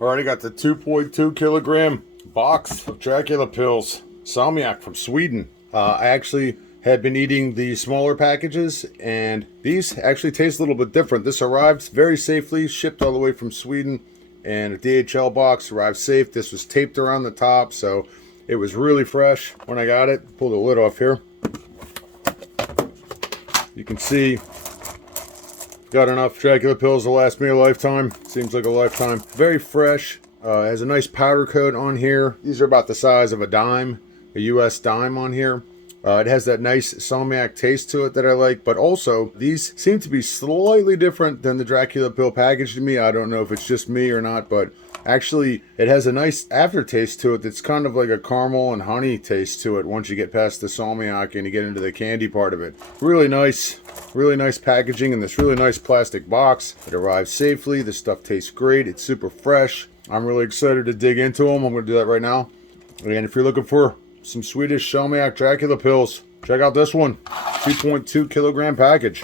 Already got the 2.2 kilogram box of Dracula pills. Salmiakki from Sweden. I actually had been eating the smaller packages, and these actually taste a little bit different. This arrived very safely, shipped all the way from Sweden, and a DHL box arrived safe. This was taped around the top, so it was really fresh when I got it. Pull the lid off here. You can see, got enough Dracula pills to last me a lifetime. Seems like a lifetime. Very fresh. Has a nice powder coat on here. These are about the size of a dime, a US dime on here. It has that nice Salmiakki taste to it that I like, but also these seem to be slightly different than the Dracula pill package to me. I don't know if it's just me or not, but actually it has a nice aftertaste to it that's kind of like a caramel and honey taste to it once you get past the Salmiakki and you get into the candy part of it. Really nice packaging in this really nice plastic box. It arrives safely. This stuff tastes great. It's super fresh. I'm really excited to dig into them. I'm going to do that right now. And if you're looking for some Swedish Salmiakki Dracula pills, check out this one. 2.2 kilogram package.